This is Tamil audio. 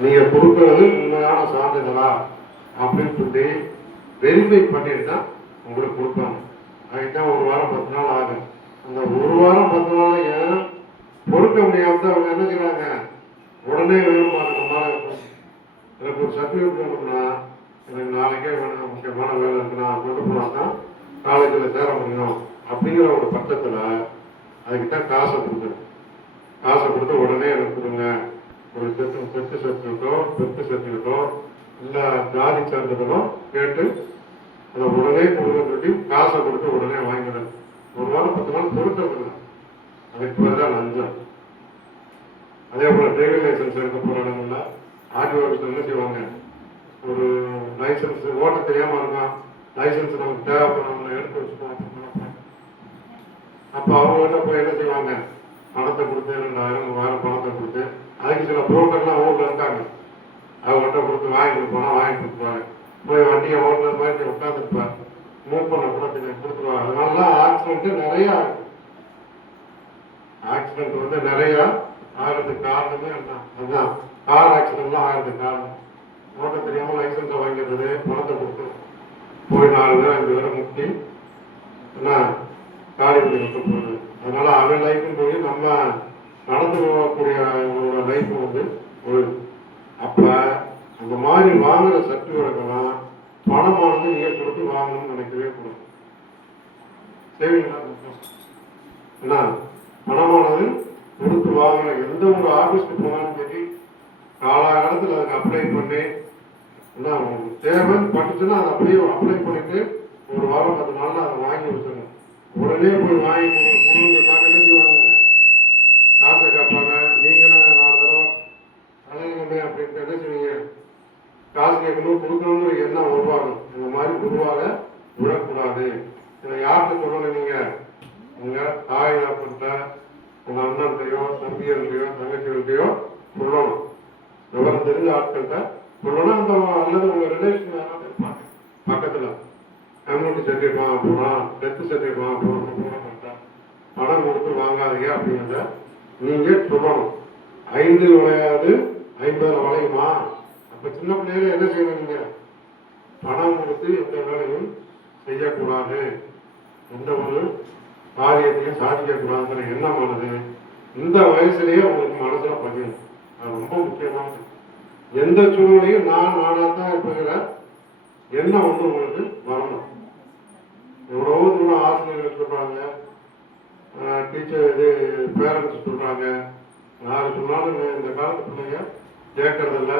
நீங்க கொடுக்கறது உண்மையான சான்றிதழா அப்படின்னு சொல்லி வெரிஃபை பண்ணிட்டு தான் உங்களுக்கு கொடுப்பாங்க. அதுதான் 1 வாரம் 10 நாள் ஆகும். அந்த 1 வாரம் 10 நாள் ஏன் பொறுக்க முடியாம அவங்க என்ன செய்றாங்க, உடனே வேணுமாங்க. எனக்கு ஒரு சர்டிஃபிகேட் வேணும்னா எனக்கு நாளைக்கே வேணும், முக்கியமான வேலை இருக்கு, நான் கொண்டு போனா தான் காலேஜில் சேர முடியும் அப்படிங்கிற ஒரு பட்சத்தில் அதுக்குத்தான் காசை கொடுக்குறேன். காசை கொடுத்து உடனே எனக்கு கொடுங்க, ஒரு செட்டு சர்டிஃபிகேட்டோ இல்லை ஜாதி சான்றிதழோ கேட்டு அதை உடனே கொடுக்க சொல்லி காசை கொடுத்து உடனே வாங்கிடுறேன். 1 வாரம் 10 நாள் பொறுக்கிறது. அதுக்கு பேர் தான் லஞ்சம். அதே போல டிரைவிங் லைசன்ஸ் எடுக்க போகிற இடங்கள்ல ஆர்டிஓ ஆஃபீஸில் என்ன செய்வாங்க, ஒரு லைசன்ஸ் ஓட்ட தெரியாமல் இருக்கான், லைசன்ஸ் நமக்கு தேவைப்படும் எடுத்து வச்சுக்கோம். அப்போ அவங்ககிட்ட போய் என்ன செய்வாங்க, பணத்தை கொடுத்து 2000 3000 பணத்தை கொடுத்து, அதுக்கு சில புரோக்கர்லாம் ஊரில் இருக்காங்க, அவங்ககிட்ட கொடுத்து வாங்கிட்டு போனால் வாங்கி கொடுத்துருவாங்க. போய் வண்டியை ஓட்டுறது மாதிரி உட்காந்துருப்பார், மூவ் பண்ண கூட கொடுத்துருவாங்க. அதனாலலாம் ஆக்சிடென்ட்டு நிறையா ஆகும். ஆக்சிடென்ட் வந்து நிறையா ஆகிறதுக்கு காரணமே அதுதான். கார் ஆக்சிடென்ட்லாம் ஆகிறதுக்கு காரணம் ஓட்ட தெரியாமல் லைசன்ஸை வாங்கிடுறது, பணத்தை கொடுத்து போய் 4 பேர் 5 பேரை முட்டி என்ன காடி பண்ணி விட்டு போகுது. அதனால அவன் லைஃப்பும் போய் நம்ம நடந்து போகக்கூடிய லைஃப் வந்து ஒரு அப்போ அந்த மாதிரி வாங்குற சர்டிஃபிகேட்லாம் பணமானது நீங்கள் கொடுத்து வாங்கணும்னு நினைக்கவே கூடாது. சரிங்களா? என்ன பணமானது கொடுத்து வாங்கின எந்த ஒரு ஆஃபீஸ்க்கு போனாலும் சரி, காலாகாலத்தில் அதுக்கு அப்ளை பண்ணி என்ன உங்களுக்கு தேவைன்னு பட்டுச்சுன்னா அதை அப்படியே அப்ளை பண்ணிட்டு 1 வாரம் 10 நாளில் அதை வாங்கி வச்சுருங்க. உடனே போய் வாங்கி கொடுத்தாங்க என்ன செய்வாங்க, காசை கேட்பாங்க. நீங்களும் 4 தடவை அலையுமே அப்படின்ட்டு என்ன செய்வீங்க, காசு கேட்கணும் கொடுக்கணுங்கிற எண்ணம் உருவாகும். இந்த மாதிரி உருவாக விடக்கூடாது. இதை யார்கிட்ட சொல்லணும், நீங்கள் உங்கள் தாய் அப்படின்ட்ட உங்கள் அண்ணன்கிட்டையோ தம்பியர்களையோ தங்கச்சிகள்கிட்டையோ சொல்லணும். விவரம் தெரிஞ்ச ஆட்கள்கிட்ட சொல்லணும். அந்த அல்லது உங்கள் ரிலேஷன் யாராவது இருப்பாங்க பக்கத்தில், கம்யூனிட்டி சர்டிஃபிகேட் வாங்க போகிறோம், டெத்து சர்டிஃபிகேட் வாங்க போகிறோம், பணம் கொடுத்து வாங்காதீங்க அப்படிங்கிறத நீங்கள் சொல்லணும். 5 விளையாது 50 வளையுமா? அப்போ சின்ன பிள்ளைகள என்ன செய்யணும், நீங்கள் பணம் கொடுத்து எந்த வேலையும் செய்யக்கூடாது, எந்த ஒரு காரியத்தையும் சாதிக்கக்கூடாதுங்கிற எண்ணமானது இந்த வயசுலேயே உங்களுக்கு மனசுல பதியும். அது ரொம்ப முக்கியமானது. எந்த சூழ்நிலையும் நானாக தான் இருக்கிற எண்ணம் வந்து உங்களுக்கு வரணும். எவ்வளவோ தூரம் ஆசிரியர்கள் சொல்றாங்க, டீச்சர் இது பேரண்ட்ஸ் சொல்றாங்க, யாரு சொன்னாலும் இந்த காலத்து பிள்ளைங்க கேட்கறதில்ல.